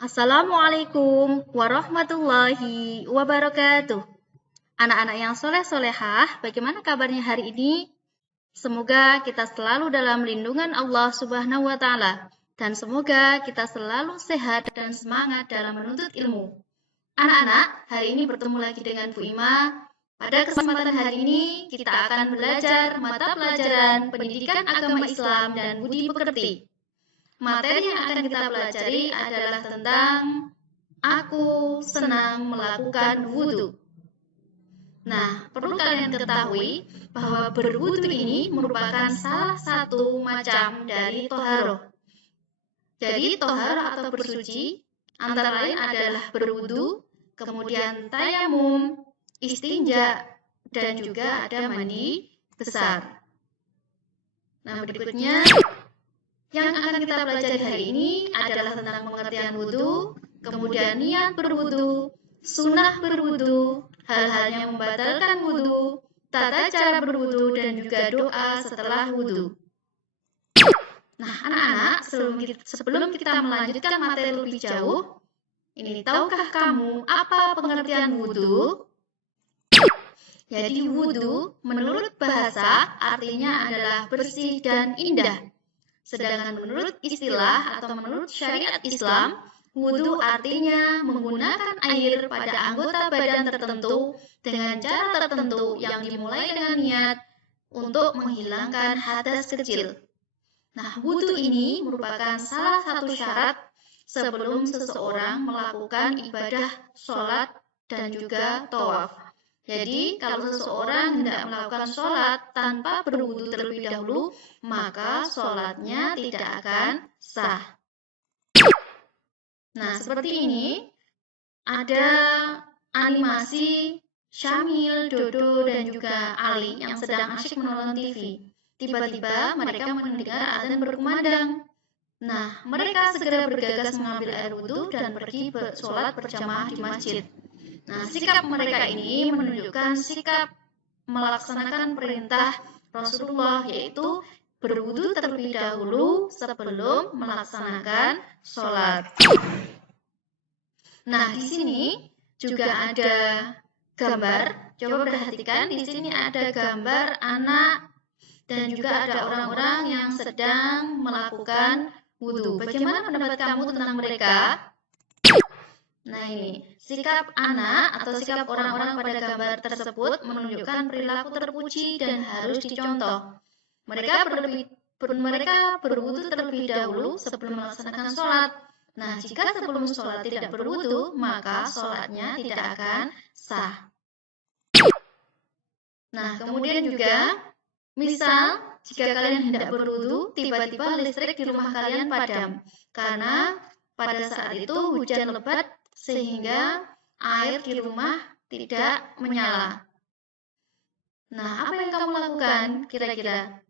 Assalamualaikum warahmatullahi wabarakatuh. Anak-anak yang soleh-solehah, bagaimana kabarnya hari ini? Semoga kita selalu dalam lindungan Allah Subhanahu wa Ta'ala, dan semoga kita selalu sehat dan semangat dalam menuntut ilmu. Anak-anak, hari ini bertemu lagi dengan Bu Ima. Pada kesempatan hari ini, kita akan belajar mata pelajaran Pendidikan Agama Islam dan Budi Pekerti. Materi yang akan kita pelajari adalah tentang aku senang melakukan wudhu. Nah, perlu kalian ketahui bahwa berwudhu ini merupakan salah satu macam dari toharoh. Jadi, toharoh atau bersuci antara lain adalah berwudhu, kemudian tayamum, istinja, dan juga ada mandi besar. Nah, berikutnya yang akan kita pelajari hari ini adalah tentang pengertian wudhu, kemudian niat berwudhu, sunnah berwudhu, hal-hal yang membatalkan wudhu, tata cara berwudhu, dan juga doa setelah wudhu. Nah, anak-anak, sebelum kita melanjutkan materi lebih jauh, ini tahukah kamu apa pengertian wudhu? Jadi wudhu menurut bahasa artinya adalah bersih dan indah. Sedangkan menurut istilah atau menurut syariat Islam, wudhu artinya menggunakan air pada anggota badan tertentu dengan cara tertentu yang dimulai dengan niat untuk menghilangkan hadas kecil. Nah, wudhu ini merupakan salah satu syarat sebelum seseorang melakukan ibadah sholat dan juga tawaf. Jadi, kalau seseorang hendak melakukan sholat tanpa berwudhu terlebih dahulu, maka sholatnya tidak akan sah. Nah, seperti ini, ada animasi Syamil, Dodo, dan juga Ali yang sedang asyik menonton TV. Tiba-tiba mereka mendengar azan berkumandang. Nah, mereka segera bergegas mengambil air wudhu dan pergi sholat berjamaah di masjid. Nah, sikap mereka ini menunjukkan sikap melaksanakan perintah Rasulullah, yaitu berwudhu terlebih dahulu sebelum melaksanakan sholat. Nah, di sini juga ada gambar. Coba perhatikan, di sini ada gambar anak dan juga ada orang-orang yang sedang melakukan wudhu. Bagaimana pendapat kamu tentang mereka? Nah, ini sikap anak atau sikap orang-orang pada gambar tersebut menunjukkan perilaku terpuji dan harus dicontoh. Mereka berwudhu terlebih dahulu sebelum melaksanakan sholat. Nah, jika sebelum sholat tidak berwudhu, maka sholatnya tidak akan sah. Nah, kemudian juga, misal jika kalian hendak berwudhu, tiba-tiba listrik di rumah kalian padam. Karena pada saat itu hujan lebat sehingga air di rumah tidak menyala. Nah, apa yang kamu lakukan kira-kira?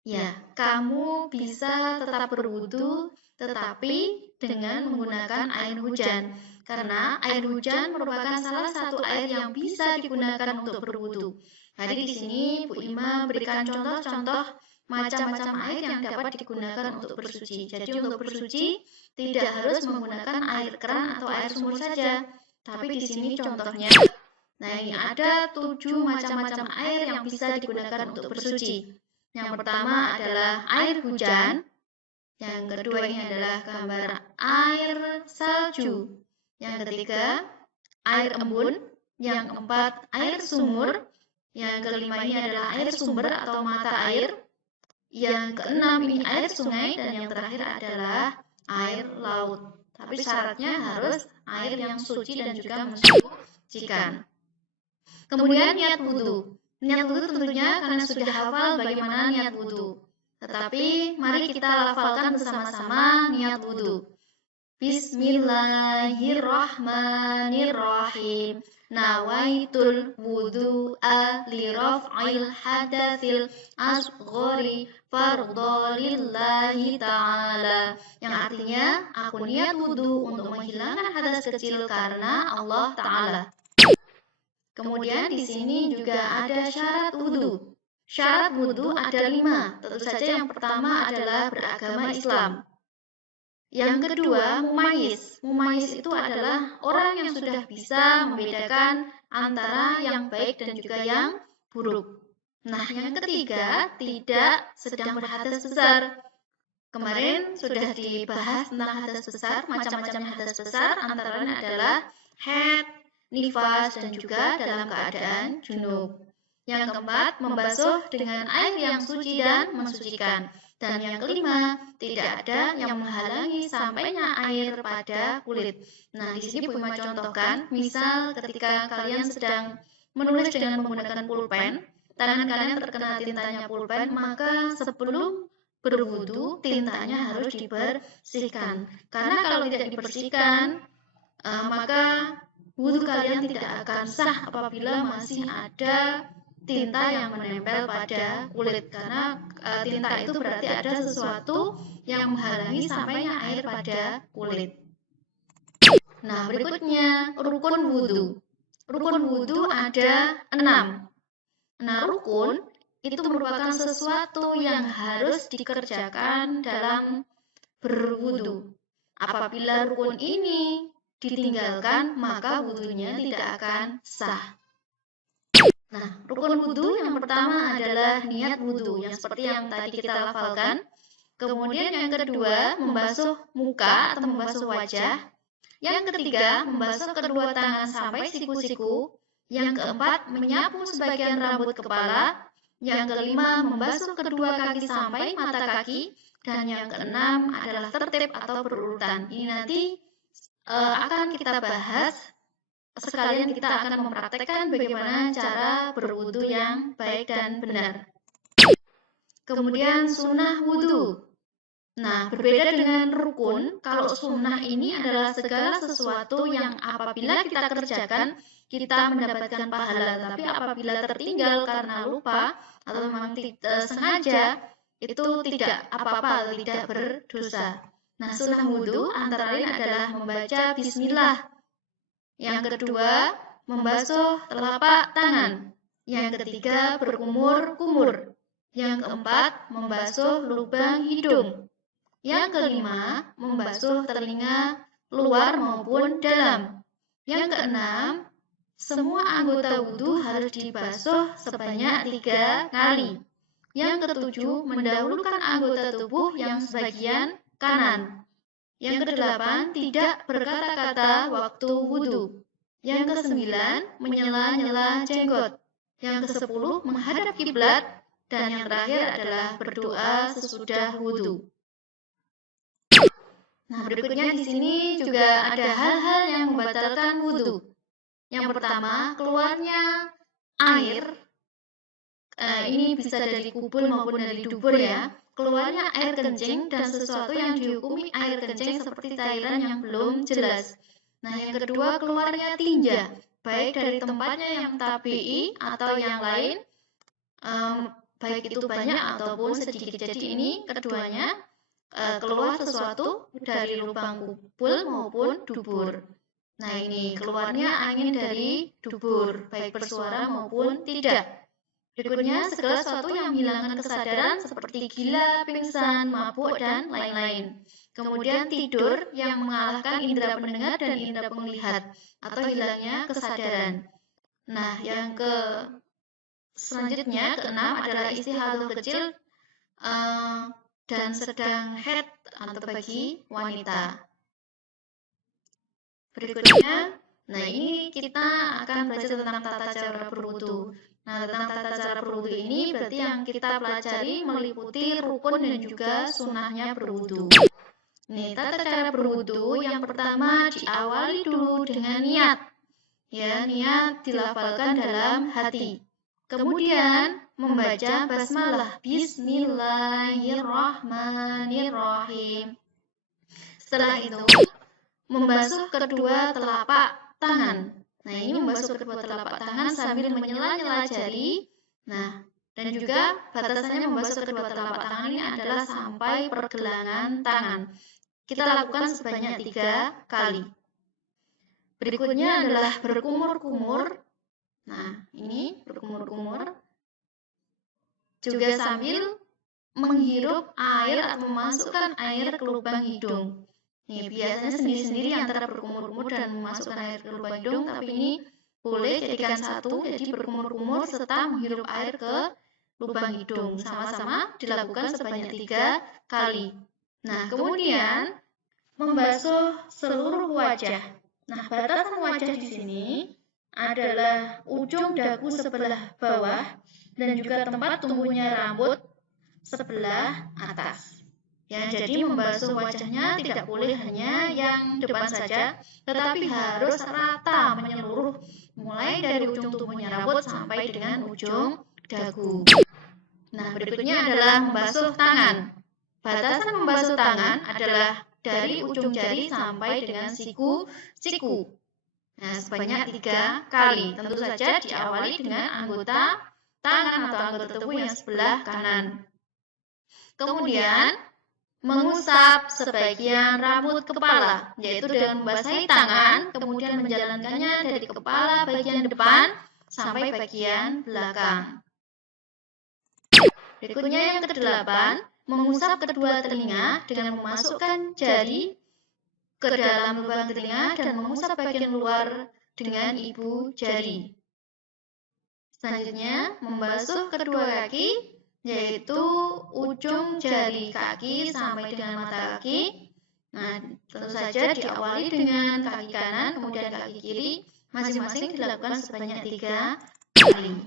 Ya, kamu bisa tetap berwudhu tetapi dengan menggunakan air hujan. Karena air hujan merupakan salah satu air yang bisa digunakan untuk berwudhu. Jadi di sini Bu Ima berikan contoh-contoh macam-macam air yang dapat digunakan untuk bersuci. Jadi untuk bersuci tidak harus menggunakan air keran atau air sumur saja. Tapi di sini contohnya, nah ini ada 7 macam-macam air yang bisa digunakan untuk bersuci. Yang pertama adalah air hujan. Yang kedua ini adalah gambar air salju. Yang ketiga, air embun. Yang keempat, air sumur. Yang kelima ini adalah air sumber atau mata air. Yang keenam ini air sungai, dan yang terakhir adalah air laut. Tapi syaratnya harus air yang suci dan juga mensucikan. Kemudian niat wudhu. Niat wudhu tentunya kalian sudah hafal bagaimana niat wudhu. Tetapi mari kita lafalkan bersama-sama niat wudhu. Bismillahirrahmanirrahim. Nawaitul wudhu'a li raf'il hadatsil asghari fardholillahi ta'ala. Yang artinya, aku niat wudhu untuk menghilangkan hadas kecil karena Allah Ta'ala. Kemudian di sini juga ada syarat wudhu. Syarat wudhu ada 5. Tentu saja yang pertama adalah beragama Islam. Yang kedua, mumayyiz. Mumayyiz itu adalah orang yang sudah bisa membedakan antara yang baik dan juga yang buruk. Nah, yang ketiga, tidak sedang berhadas besar. Kemarin sudah dibahas tentang hadas besar, macam-macam hadas besar, antara lain adalah haid, nifas, dan juga dalam keadaan junub. Yang keempat, membasuh dengan air yang suci dan mensucikan. Dan yang kelima, tidak ada yang menghalangi sampainya air pada kulit. Nah, di sini Bu Ima contohkan, misal ketika kalian sedang menulis dengan menggunakan pulpen, tangan kalian terkena tintanya pulpen, maka sebelum berwudu tintanya harus dibersihkan. Karena kalau tidak dibersihkan, maka wudu kalian tidak akan sah apabila masih ada tinta yang menempel pada kulit, karena tinta itu berarti ada sesuatu yang menghalangi sampainya air pada kulit. Nah, berikutnya rukun wudu. Rukun wudu ada 6. Nah, rukun itu merupakan sesuatu yang harus dikerjakan dalam berwudu. Apabila rukun ini ditinggalkan, maka wudunya tidak akan sah. Nah, rukun wudu yang pertama adalah niat wudu, yang seperti yang tadi kita lafalkan. Kemudian yang kedua, membasuh muka atau membasuh wajah. Yang ketiga, membasuh kedua tangan sampai siku-siku. Yang keempat, menyapu sebagian rambut kepala. Yang kelima, membasuh kedua kaki sampai mata kaki. Dan yang keenam adalah tertib atau berurutan. Ini nanti akan kita bahas. Sekalian kita akan mempraktekkan bagaimana cara berwudu yang baik dan benar. Kemudian sunnah wudu. Nah, berbeda dengan rukun, kalau sunnah ini adalah segala sesuatu yang apabila kita kerjakan, kita mendapatkan pahala. Tapi apabila tertinggal karena lupa atau memang tidak sengaja, itu tidak apa-apa, tidak berdosa. Nah, sunnah wudu antara lain adalah membaca bismillah. Yang kedua, membasuh telapak tangan. Yang ketiga, berkumur-kumur. Yang keempat, membasuh lubang hidung. Yang kelima, membasuh telinga luar maupun dalam. Yang keenam, semua anggota wudhu harus dibasuh sebanyak 3 kali. Yang ketujuh, mendahulukan anggota tubuh yang sebagian kanan. Yang kedelapan, tidak berkata-kata waktu wudhu. Yang kesembilan, menyela-nyela jenggot. Yang kesepuluh, menghadap kiblat. Dan yang terakhir adalah berdoa sesudah wudhu. Nah, berikutnya di sini juga ada hal-hal yang membatalkan wudhu. Yang pertama, keluarnya air. Ini bisa dari kubul maupun dari dubur ya. Keluarnya air kencing dan sesuatu yang dihukumi air kencing seperti cairan yang belum jelas. Nah, yang kedua, keluarnya tinja, baik dari tempatnya yang tabi'i atau yang lain, baik itu banyak ataupun sedikit. Jadi ini keduanya keluar sesuatu dari lubang kubul maupun dubur. Nah, ini keluarnya angin dari dubur, baik bersuara maupun tidak. Berikutnya, segala sesuatu yang menghilangkan kesadaran seperti gila, pingsan, mabuk, dan lain-lain. Kemudian tidur yang mengalahkan indera pendengar dan indera penglihat atau hilangnya kesadaran. Nah, yang selanjutnya keenam adalah istihadhah kecil dan sedang haid atau bagi wanita. Berikutnya, nah ini kita akan belajar tentang tata cara berwudu. Nah, tentang tata cara berwudu ini berarti yang kita pelajari meliputi rukun dan juga sunnahnya berwudu. Nih, tata cara berwudu yang pertama diawali dulu dengan niat. Ya, niat dilafalkan dalam hati. Kemudian membaca basmalah, Bismillahirrahmanirrahim. Setelah itu membasuh kedua telapak tangan. Nah, ini membasuh kedua telapak tangan sambil menyela-nyela jari. Nah, dan juga batasannya membasuh kedua telapak tangan ini adalah sampai pergelangan tangan. Kita lakukan sebanyak 3 kali. Berikutnya adalah berkumur-kumur. Nah, ini berkumur-kumur. Juga sambil menghirup air atau memasukkan air ke lubang hidung. Nih, biasanya sendiri-sendiri antara berkumur-kumur dan memasukkan air ke lubang hidung, tapi ini boleh jadikan satu, jadi berkumur-kumur serta menghirup air ke lubang hidung. Sama-sama dilakukan sebanyak 3 kali. Nah, kemudian membasuh seluruh wajah. Nah, batasan wajah di sini adalah ujung dagu sebelah bawah dan juga tempat tumbuhnya rambut sebelah atas. Ya, jadi membasuh wajahnya tidak boleh hanya yang depan saja, tetapi harus rata menyeluruh mulai dari ujung tumbuhnya rambut sampai dengan ujung dagu. Nah, berikutnya adalah membasuh tangan. Batasan membasuh tangan adalah dari ujung jari sampai dengan siku. Nah, sebanyak 3 kali. Tentu saja diawali dengan anggota tangan atau anggota tubuh yang sebelah kanan. Kemudian mengusap sebagian rambut kepala, yaitu dengan membasahi tangan, kemudian menjalankannya dari kepala bagian depan sampai bagian belakang. Berikutnya yang ke-8, mengusap kedua telinga dengan memasukkan jari ke dalam lubang telinga dan mengusap bagian luar dengan ibu jari. Selanjutnya, membasuh kedua kaki, yaitu ujung jari kaki sampai dengan mata kaki. Nah, tentu saja diawali dengan kaki kanan, kemudian kaki kiri, masing-masing dilakukan sebanyak 3 kali.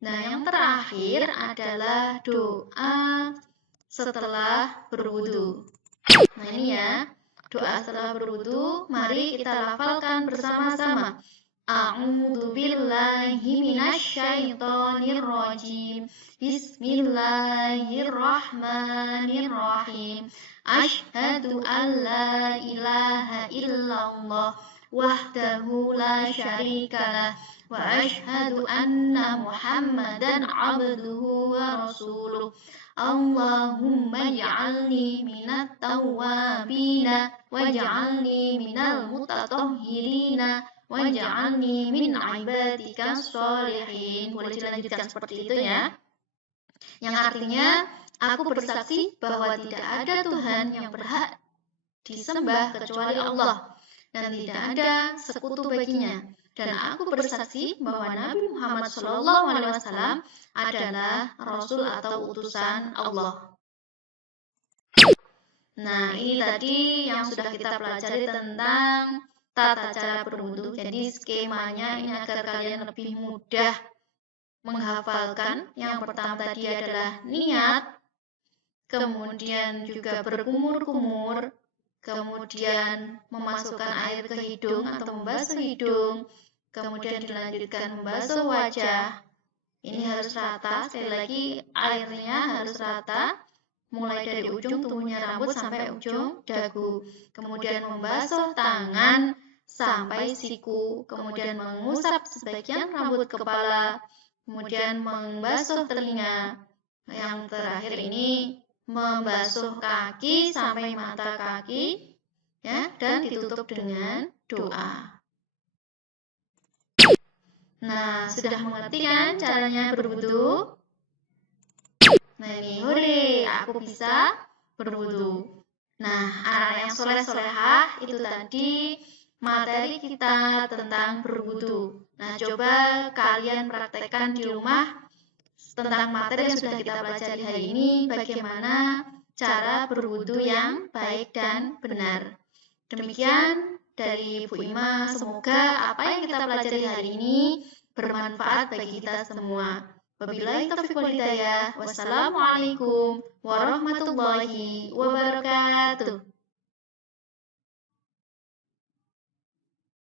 Nah, yang terakhir adalah doa setelah berwudu. Nah, ini ya, doa setelah berwudu, mari kita lafalkan bersama-sama. A'udzu billahi minasyaitonir rajim. Bismillahirrahmanirrahim. Asyhadu an la ilaha illallah wahdahu la syarikalah wa asyhadu anna Muhammadan abduhu wa rasuluh. Allahumma ja'alni minat tawwabina waj'alni minal mutatahhirina waj'alni min ibadika sholihin. Boleh dilanjutkan seperti itu ya. Yang artinya, aku bersaksi bahwa tidak ada Tuhan yang berhak disembah kecuali Allah dan tidak ada sekutu baginya. Dan aku bersaksi bahwa Nabi Muhammad SAW adalah Rasul atau utusan Allah. Nah, ini tadi yang sudah kita pelajari tentang tata cara berwudu. Jadi skemanya ini agar kalian lebih mudah menghafalkan. Yang pertama tadi adalah niat, kemudian juga berkumur-kumur, kemudian memasukkan air ke hidung atau membasuh hidung, kemudian dilanjutkan membasuh wajah. Ini harus rata, sekali lagi airnya harus rata, mulai dari ujung tumbuhnya rambut sampai ujung dagu. Kemudian membasuh tangan sampai siku, kemudian mengusap sebagian rambut kepala, kemudian membasuh telinga. Yang terakhir ini membasuh kaki sampai mata kaki, ya, dan ditutup dengan doa. Nah, sudah mengerti kan caranya berwudu? Nah, ini, hore, aku bisa berwudu. Nah, anak yang soleh-solehah, itu tadi materi kita tentang berwudu. Nah, coba kalian praktekkan di rumah tentang materi yang sudah kita pelajari hari ini, bagaimana cara berwudu yang baik dan benar. Demikian dari Bu Ima, semoga apa yang kita pelajari hari ini bermanfaat bagi kita semua. Wabillahi taufiq wal hidayah. Wassalamualaikum warahmatullahi wabarakatuh.